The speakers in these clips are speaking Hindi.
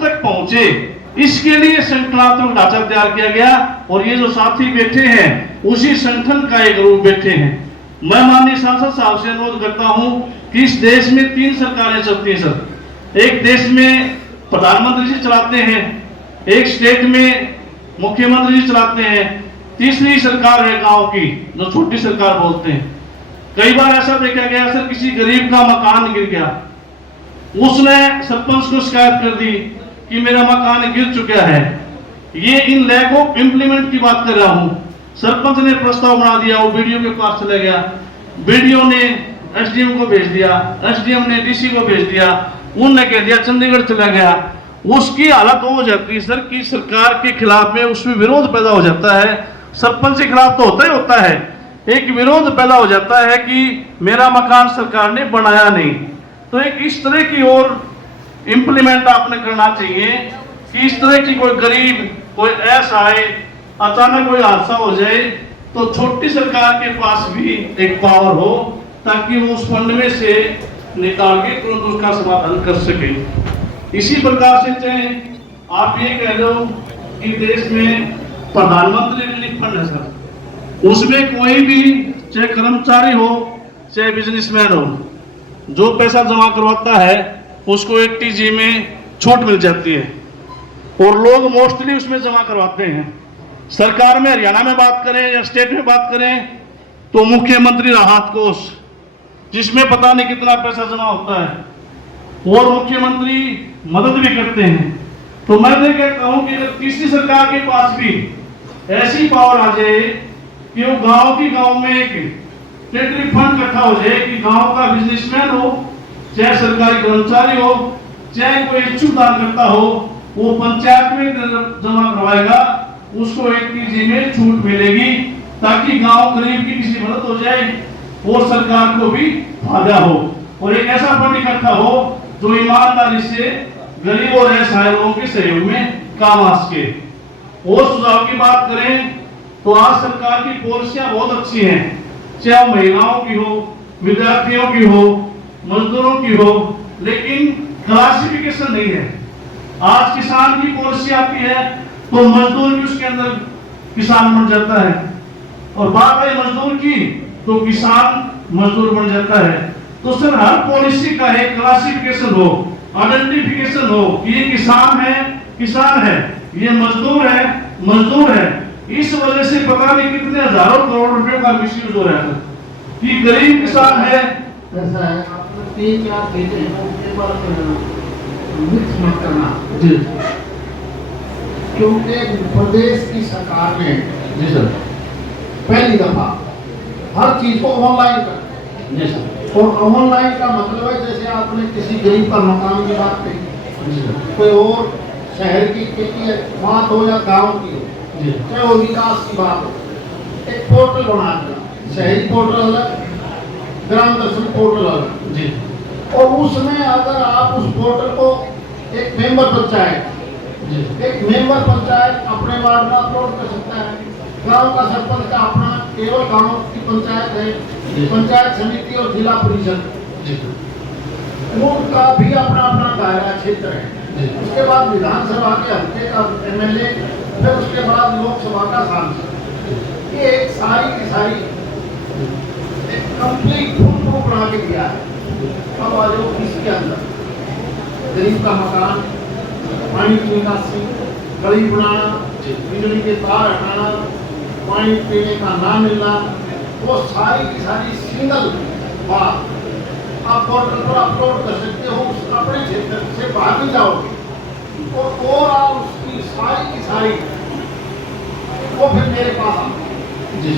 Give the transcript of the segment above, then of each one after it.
तक पहुंचे, इसके लिए संगठनात्मक ढांचा तैयार किया गया। और ये जो साथी बैठे हैं उसी संगठन का एक ग्रुप बैठे हैं। मैं माननीय सांसद साहब से अनुरोध करता हूं कि इस देश में 3 सरकारें चलती हैं सर। एक देश में प्रधानमंत्री जी चलाते हैं, एक स्टेट में मुख्यमंत्री जी चलाते हैं, तीसरी सरकार है गांव की, जो छोटी सरकार बोलते हैं। कई बार ऐसा देखा गया सर, किसी गरीब का मकान गिर गया, उसने सरपंच को शिकायत कर दी कि मेरा मकान गिर चुका है। ये इन लैक ऑफ इम्प्लीमेंट की बात कर रहा हूं। सरपंच ने प्रस्ताव बना दिया, वो बीडीओ के पास चला गया, बीडीओ ने एसडीएम को भेज दिया, एसडीएम ने डीसी को भेज दिया, उनने कह दिया चंडीगढ़ चला गया। उसकी हालत हो जाती है सर कि सरकार के खिलाफ में उसमें विरोध पैदा हो जाता है। सरपंच के खिलाफ तो होता ही होता है, एक विरोध पैदा हो जाता है कि मेरा मकान सरकार ने बनाया नहीं। तो एक इस तरह की और इंप्लीमेंट आपने करना चाहिए कि इस तरह की कोई गरीब कोई ऐसा आए, अचानक कोई हादसा हो जाए तो छोटी सरकार के पास भी एक पावर हो, ताकि वो उस फंड में से निकाल के तुरंत उसका समाधान कर सके। इसी प्रकार से चाहे आप ये कह लो कि देश में प्रधानमंत्री रिलीफ फंड है सर, उसमें कोई भी चाहे कर्मचारी हो चाहे बिजनेसमैन हो, जो पैसा जमा करवाता है उसको 80G में छूट मिल जाती है और लोग मोस्टली उसमें जमा करवाते हैं। सरकार में हरियाणा में बात करें या स्टेट में बात करें तो मुख्यमंत्री राहत कोष, जिसमें पता नहीं कितना पैसा जमा होता है और मुख्यमंत्री मदद भी करते हैं। तो मैं ये कहता हूं कि अगर तीसरी सरकार के पास भी ऐसी पावर आ जाए कि वो गांव में एक टेरिटरी फंड इकट्ठा हो जाए कि गांव का बिजनेसमैन हो चाहे सरकारी कर्मचारी हो चाहे कोई इच्छुक दानकर्ता हो, वो पंचायत में जमा करवाएगा, उसको 80G में छूट मिलेगी, ताकि गांव गरीब की किसी मदद हो जाए और सरकार को भी फायदा हो और एक ऐसा फंड इकट्ठा हो जो ईमानदारी से गरीब और असहाय लोगों के सहयोग में काम आ सके। और सुझाव की बात करें तो आज सरकार की पॉलिसियां बहुत अच्छी हैं, चाहे वो महिलाओं की हो, विद्यार्थियों की हो, मजदूरों की हो, लेकिन क्लासिफिकेशन नहीं है। आज किसान की पॉलिसी आती है तो मजदूर भी उसके अंदर किसान बन जाता है, और बात है मजदूर की तो किसान मजदूर बन जाता है। तो सर हर पॉलिसी का एक क्लासिफिकेशन हो, आइडेंटिफिकेशन हो कि ये किसान है, ये मजदूर है। इस वजह से पता नहीं कितने हजारों करोड़ रुपए का मिसयूज हो रहा है कि गरीब किसान है। ऐसा है, आपने 3-4 चीजें मिक्स मत करना जी, क्योंकि प्रदेश की सरकार ने जी सर, पहली दफा हर चीज को ऑनलाइन कर। जी सर, और ऑनलाइन का मतलब है जैसे आपने किसी गरीब का मकान की बात कही, जी सर, कोई और शहर की बात हो या गांव की हो, जी, चाहे वो विकास की बात हो, एक पोर्टल बना दिया, शहरी पोर्टल अलग, ग्राम दर्शन पोर्टल अलग जी, और उसमें अगर आप उस पोर्टल को एक मेंबर पंचायत अपने वार्ड में अपलोड कर सकता है, गांव का सरपंच का अपना केवल गांव की पंचायत है, पंचायत समिति और जिला परिषद उनका भी अपना अपना दायरा क्षेत्र है। उसके बाद विधानसभा के हल्के का MLA, फिर उसके बाद लोकसभा का सांसद, ये एक सारी की सारी एक कंप्लीट फुल बना के दिया है। अब आ जाओ इसके अंदर गरीब का मकान, पानी की निकासी, गली बनाना, बिजली के तार हटाना, पानी पीने का ना मिलना, वो सारी की सारी सिंगल बात आप पोर्टल पर अपलोड कर सकते हो। अपने क्षेत्र से बाहर भी जाओगे और ओवरऑल उसकी सारी की सारी वो फिर मेरे पास आती है।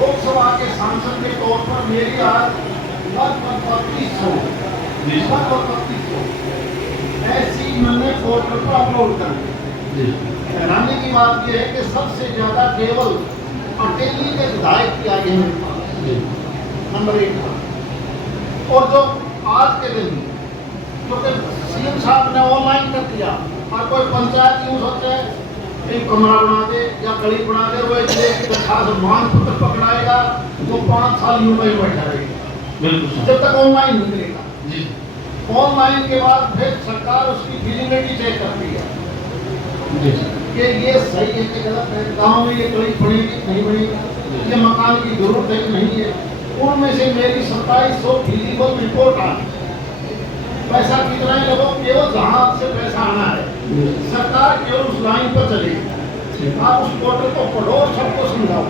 लोकसभा के सांसद के तौर पर मेरी आज लगभग 3200 ऐसी मैंने पोर्टल पर अपलोड कर दी। हैरानी की बात यह है कि सबसे ज्यादा केवल अकेली के विधायक की आई है मेरे पास नंबर 1 पर। और जो आज के दिन क्योंकि CM साहब ने ऑनलाइन कर दिया और कोई पंचायत यूं सोचे एक कमरा बना दे या गली बना दे, वो एक दरखास्त मांग पत्र पकड़ाएगा वो 5 साल यूं ही बैठा रहेगा बिल्कुल जब तक ऑनलाइन निकलेगा। जी, ऑनलाइन के बाद फिर सरकार उसकी फिजिबिलिटी चेक करती है जी सर। कि ये सही है कि गलत है, गाँव में ये गली बनेगी नहीं बनेगी, ये मकान की जरूरत है कि नहीं है। उनमें से मेरी 2700 फिजिबल रिपोर्ट आ पैसा कितना ही लगो, केवल जहाँ से पैसा आना है सरकार केवल उस लाइन पर चलेगी। आप उस पोर्टल को पढ़ो, सबको समझाओ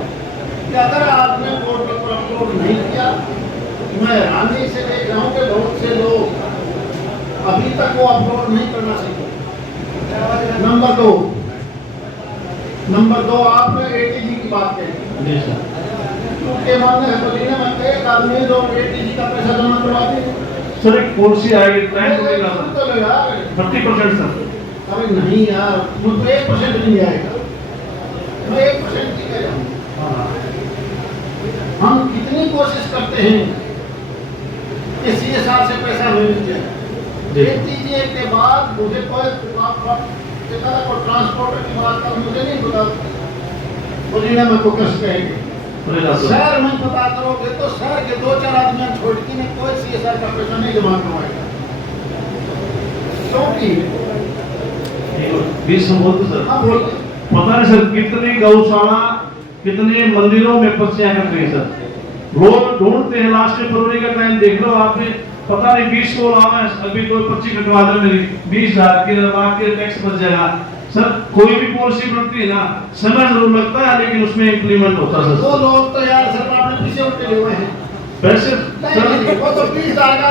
कि अगर आपने पोर्टल पर अपलोड नहीं किया, मैं हैरानी से देख रहा हूँ कि बहुत से लोग अभी तक वो अपलोड नहीं करना सीखे। नंबर दो आपने एटीजी की बात कही। जी सर। उनके मानने है मदीने में एक आदमी जो एटीजी का पैसा जमा करवाते हैं सर एक पॉलिसी आएगी ट्रेंड बढ़ेगा सर तो यार 30% सर। अरे नहीं यार, मुझे 1% नहीं आएगा, मैं 1% की कह रहा हूँ। हम कितनी कोशिश करते हैं कि CSR से पैसा मिल जाए। एटीजी के बाद मुझे कोई ट्रांसपोर्टर की बात कर, मुझे नहीं पता मदीने में को कैसे कहेंगे। शहर में पता करोगे तो शहर के 2-4 आदमी छोड़ के ने कोई CSR का पैसा नहीं जमा करवाएगा, क्योंकि बीस बोलते सर। हाँ बोलिए। पता नहीं सर कितनी गौशाला कितने मंदिरों में पर्चियां कट रही है सर। लोग ढूंढते हैं, लास्ट में फरवरी का टाइम देख लो आपने, पता नहीं 20 को लाना है, अभी कोई पर्ची कटवा दे मेरी 20,000 की लाख के टैक्स बच जाएगा सर। कोई भी पॉलिसी बनती है ना, समय जरूर लगता है लेकिन उसमें इम्प्लीमेंट होता है सर। वो लोग तो यार सरकार ने पीछे उठे हुए हैं पैसे नहीं, वो तो 20,000 का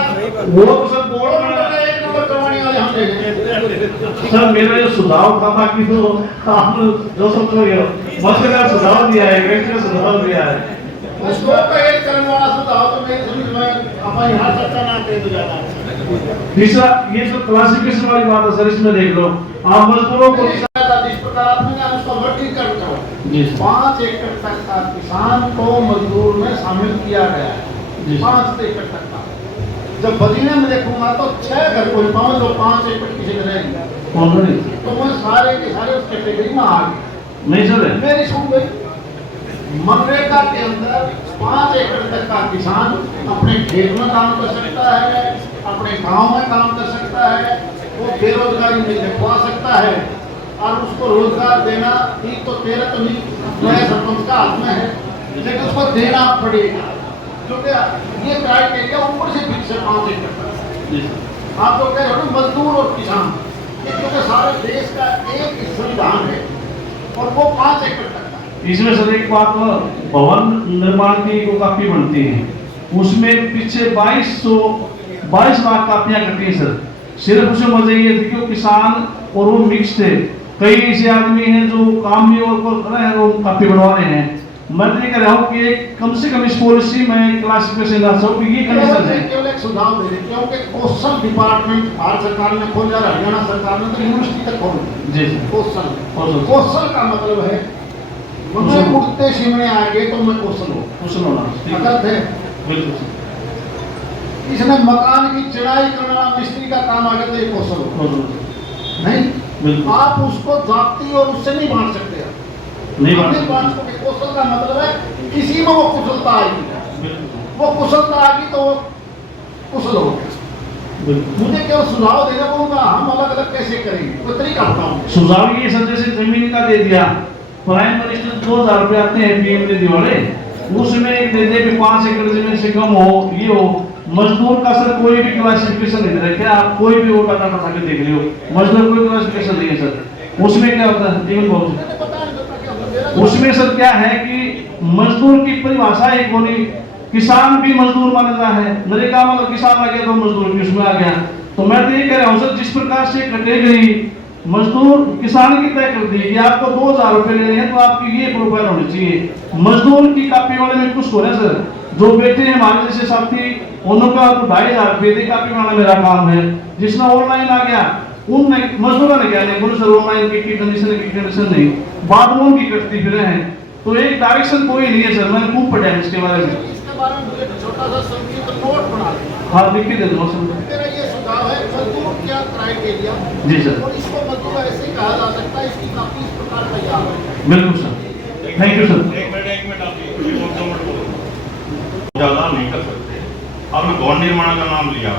वो तो सर बोलो नंबर 1 नंबर करवाने वाले हम देखें। सर मेरा जो सुझाव था बाकी तो आपने जो समझोगे मस्त का सुझाव दिया है, व्यक्ति का सुझाव दिया है। उसको का एक करने वाला सुझाव तो मेरी समझ में अपन यहाँ चर्चा ना करें तो ज्यादा। तीसरा ये सब क्लासिफिकेशन वाली बात है सर, इसमें देख लो आप मजदूरों को जिस प्रकार आपने उसका वर्गीकरण करो, 5 एकड़ तक का किसान को मजदूर में शामिल किया गया है। 5 एकड़ तक का जब मदीने में देखूंगा तो 6 घर कोई पाऊँ जो 5 एकड़ किसी का रहेंगे तो मैं सारे के सारे उस कैटेगरी में आ गए। नहीं सर मेरी सुन गई मनरेगा के अंदर 5 एकड़ तक का किसान अपने खेत में काम कर सकता है, अपने गांव में काम कर सकता है, वो बेरोजगारी में लिखवा सकता है और उसको रोजगार देना ठीक तो तेरा तो नहीं नए सरपंच का हाथ में है, लेकिन उसको देना पड़ेगा क्योंकि ये क्राइटेरिया ऊपर से फिक्स है 5 एकड़ तक। आप लोग कह रहे हो मजदूर और किसान, क्योंकि सारे देश का एक संविधान है और वो 5 एकड़ तक। इसमें सर एक बात भवन निर्माण की जो कापी बनती है उसमें पीछे 22 लाख कापियां कटी है सर। सिर्फ उसमें वजह ये थी कि किसान और वो मिक्स थे, कई ऐसे आदमी हैं जो काम भी और कर रहे हैं, वो कापी बनवा रहे हैं। मैं ये कह रहा हूँ कि कम से कम इस पॉलिसी में क्लासिफिकेशन ला सकूं कि ये कंडीशन है। केवल एक सुझाव दे दें क्योंकि कोस्टल डिपार्टमेंट भारत सरकार ने खोला, हरियाणा सरकार ने तो यूनिवर्सिटी तक खोल जी कोस्टल का मतलब है मुझे उड़ते शिमने आएंगे तो मैं कोस्टल हूँ अगल है। इसने मकान की चढ़ाई करना मिस्त्री का काम आगे तो ये कोस्टल हो नहीं, आप उसको जाति और उससे नहीं बांट सकते, नहीं बांट सकते। कौशल का मतलब है किसी में वो कुशलता आएगी, वो कुशलता आएगी तो वो कुशल हो गया। मुझे केवल सुझाव देना पड़ूंगा, हम अलग अलग कैसे करेंगे कोई तरीका बताऊं। सुझाव ये सर जैसे जमीन का दे दिया, प्राइम मिनिस्टर 2000 रुपये आते हैं पीएम दे दिवाले, उसमें एक दे दे कि 5 एकड़ जमीन से कम हो ये हो। मजदूर का सर कोई भी क्लासिफिकेशन नहीं है, क्या आप कोई भी वो डाटा उठा के देख लियो, मजदूर कोई क्लासिफिकेशन नहीं है सर। उसमें क्या होता है जीवन बहुत, उसमें सर क्या है कि मजदूर की परिभाषा एक होनी, किसान भी मजदूर माना जाता है, नरेगा में अगर किसान आ गया तो मजदूर भी उसमें आ गया। तो मैं तो ये कह रहा हूँ सर जिस प्रकार से कैटेगरी मजदूर किसान की तय कर दी कि आपको 2000 रुपये लेने हैं तो आपकी ये प्रोफाइल होनी चाहिए। मजदूर की कापी वाले में कुछ हो रहा है सर, जो बेटे हैं हमारे जैसे साथी उनका तो 2500 रुपये दे कापी बनाना मेरा काम है, जिसमें ऑनलाइन आ गया उन मजदूरों ने क्या नहीं बोले सर ऑनलाइन की कंडीशन नहीं, बाद में उनकी कटती फिर हैं। तो एक डायरेक्शन कोई नहीं है सर, मैंने खूब पढ़ा है इसके बारे में। इसके बारे में मुझे छोटा सा संक्षिप्त नोट बना हाँ लिख के दे दो सर। मेरा ये सुझाव है मजदूर क्या क्राइटेरिया जी सर, और इसको मजदूर ऐसे कहा जा सकता है, इसकी काफी इस प्रकार तैयार है। बिल्कुल सर, थैंक यू सर। एक मिनट आप 2 मिनट बोलो, ज़्यादा नहीं कर सकते। आपने भवन निर्माण का नाम लिया,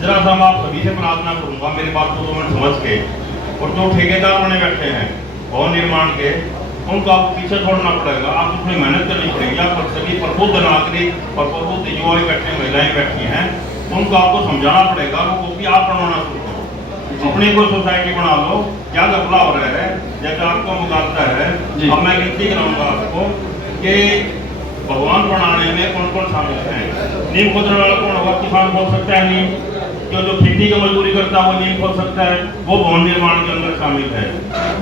जरा सा मैं आप सभी से प्रार्थना करूंगा मेरी बात को 2 मिनट समझ के, और जो ठेकेदार बने बैठे हैं भवन निर्माण के, उनको आपको पीछे छोड़ना पड़ेगा, आपको थोड़ी मेहनत करनी पड़ेगी। आप सभी प्रबुद्ध नागरिक और प्रबुद्ध युवा बैठे, महिलाएं बैठी हैं, उनको आपको समझाना पड़ेगा। वो कॉपी आप बनवाना शुरू करो, अपनी कोई सोसाइटी बना लो। क्या घपला हो रहा है, जैसे आपको मुकाबला है। अब मैं गिनती कराऊंगा आपको कि भगवान बनाने में कौन कौन शामिल है। नींव खोदने वाला कौन होगा? किसान खोद सकता है नींव। जो खेती की मजदूरी करता है वो नींव खोद सकता है, वो भवन निर्माण के अंदर शामिल है।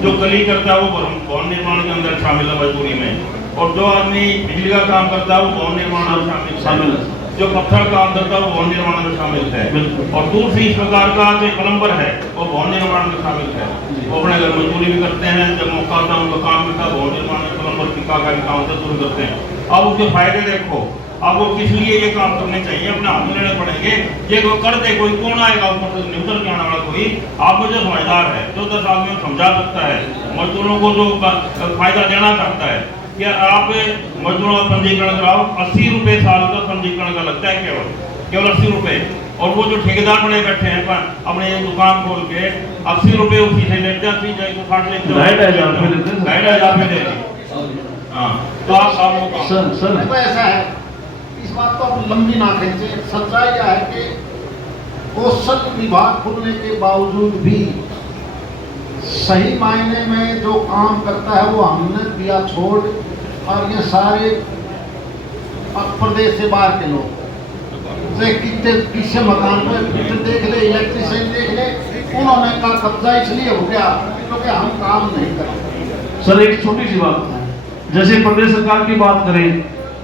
जो कली करता है वो भवन निर्माण के अंदर शामिल है मजदूरी में। और जो आदमी बिजली का काम करता है वो भवन निर्माण में शामिल है। जो पत्थर काम करता है वो भवन निर्माण में शामिल है। और दूसरी इस प्रकार का जो प्लम्बर है वो भवन निर्माण में शामिल है। वो अपने घर मजदूरी भी करते हैं, जब मौका होता है उनका काम मिलता है भवन निर्माण में प्लम्बर की काम से दूर करते हैं। अब उसके फायदे देखो, आपको किस लिए ये काम करने चाहिए, अपने हाथ में लेने पड़ेंगे। ये कोई कर दे, कोई कौन आएगा ऊपर से न्यूट्रल के आने वाला कोई? आप जो समझदार है, जो 10 आदमियों को समझा सकता है, मजदूरों को जो फायदा देना चाहता है कि आप मजदूरों का पंजीकरण कराओ। 80 रुपये साल का पंजीकरण का लगता है, केवल 80 रुपये। और वो जो ठेकेदार बने बैठे हैं अपने दुकान खोल के 80 रुपये उसी से लेते हैं, 80 जाए तो 60 लेते हैं, 2,500 में दे। हाँ, तो आप सर ऐसा है, इस बात को आप लंबी ना खींचे। सच्चाई यह है कि कौशल विभाग खुलने के बावजूद भी सही मायने में जो काम करता है वो हमने दिया छोड़, और ये सारे प्रदेश से बाहर के लोग किसी मकान में देख ले, इलेक्ट्रिशियन देख ले, उन्होंने का कब्जा इसलिए हो गया क्योंकि हम काम नहीं करते। सर एक छोटी सी बात है, जैसे प्रदेश सरकार की बात करें,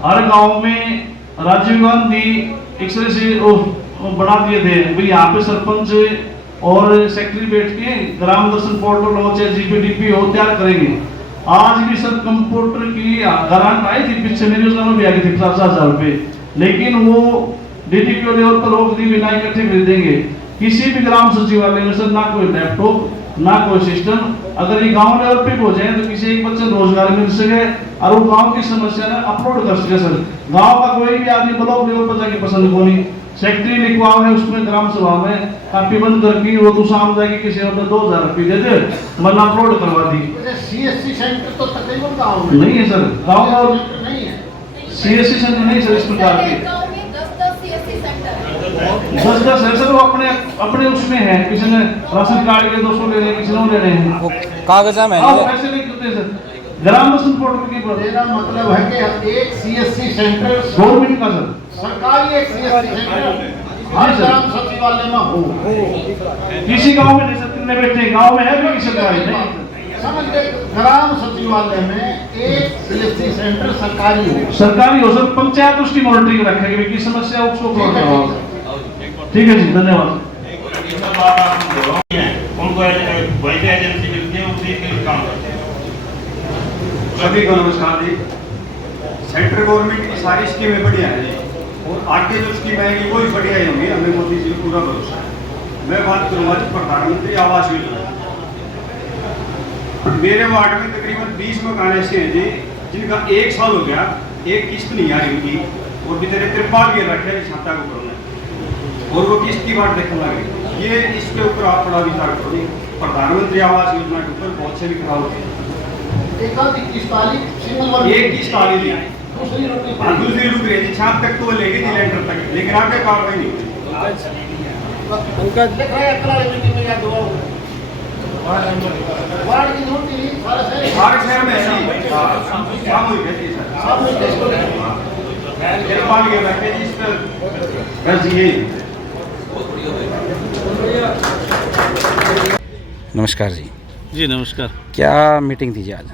हर गांव में राजीव गांधी एक्सरे से बना दिए थे भाई, यहाँ पे सरपंच और सेक्रेटरी बैठ के ग्राम दर्शन पोर्टल हो चाहे जीपीडीपी हो तैयार करेंगे। आज भी सर कंप्यूटर की ग्रांट आई थी, पीछे मेरी योजना में भी आई थी 50,000 रुपये, लेकिन वो डीटीपीओ लेवल पर लोग भी ना इकट्ठे खरीदेंगे। किसी भी ग्राम सचिवालय में सर ना कोई लैपटॉप ना कोई सिस्टम। अगर ये गांव लेवल पे हो जाए तो किसी एक बच्चे रोजगार मिल सके और वो गांव की समस्या ना अपलोड कर सके। सर गांव का कोई भी आदमी ब्लॉक लेवल पर जाके पसंद को नहीं, सेक्रेटरी लिखवाओ है उसमें ग्राम सभा में कापी बंद करके वो तो शाम जाके किसी ने 2,000 रुपये दे दे, वरना अपलोड करवा दी। सीएससी सेंटर तो तकरीबन गाँव में नहीं है सर, गाँव में नहीं है सीएससी सेंटर नहीं सर। इस प्रकार के 10 है सर, वो अपने उसमें है, किसी ने राशन कार्ड के 200 ले रहे हैं, किसी ने ले रहे हैं कागज में ऐसे नहीं करते सर। ग्राम दर्शन पोर्टल की मेरा मतलब है कि एक सीएससी सेंटर गवर्नमेंट का सर, सरकारी एक सीएससी सेंटर हर ग्राम सचिवालय में हो। किसी गांव में नहीं सर, कितने बैठे गांव में है भी किसी सरकारी नहीं। समझ गए, ग्राम सचिवालय में एक सीएससी सेंटर सरकारी हो सर, पंचायत उसकी मॉनिटरिंग रखेगी की समस्या उसको करवाओ। ठीक है जी, धन्यवाद। उनको वैसे एजेंसी मिलती है, उसी के लिए काम करते हैं। सभी को नमस्कार जी। सेंट्रल गवर्नमेंट की सारी स्कीमें बढ़िया है जी, और आगे जो स्कीम आएगी वो भी बढ़िया ही होंगी, हमें मोदी जी को पूरा भरोसा है। मैं बात करूँगा प्रधानमंत्री आवास योजना। मेरे वार्ड में तकरीबन 20 मकान ऐसे हैं जी जिनका 1 साल हो गया, एक किस्त नहीं आ रही उनकी, और बेचारे तिरपाल के रखे छाता को करना, और वो किस्त की बात देखने लगे। ये इसके ऊपर आप थोड़ा विचार करो। प्रधानमंत्री आवास योजना के ऊपर बहुत से भी खराब होते हैं। एक किस्त आ रही, एक किस्त आ रही थी, दूसरी रुक रही थी, शाम तक तो वो लेगी थी लेंटर तक, लेकिन आगे कार्रवाई नहीं हुई। वार्ड की नोटिस सारे शहर में ऐसी सामूहिक है सर, तिरपाल के रखे जी, इस पर बस ये। नमस्कार जी। जी नमस्कार। क्या मीटिंग थी जी आज?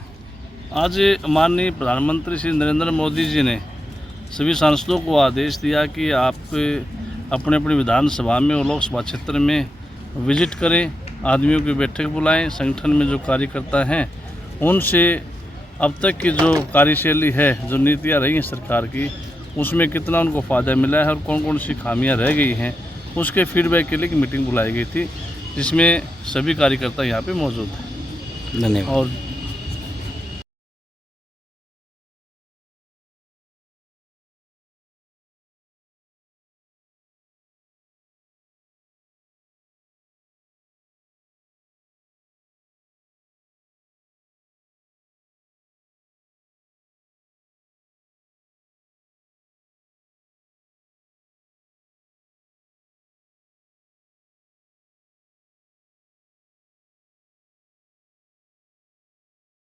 आज माननीय प्रधानमंत्री श्री नरेंद्र मोदी जी ने सभी सांसदों को आदेश दिया कि आप अपने अपने विधानसभा में और लोकसभा क्षेत्र में विजिट करें, आदमियों की बैठक बुलाएं, संगठन में जो कार्यकर्ता हैं उनसे अब तक की जो कार्यशैली है, जो नीतियाँ रही हैं सरकार की, उसमें कितना उनको फ़ायदा मिला है और कौन कौन सी खामियां रह गई हैं, उसके फीडबैक के लिए एक मीटिंग बुलाई गई थी, जिसमें सभी कार्यकर्ता यहाँ पे मौजूद हैं। धन्यवाद। और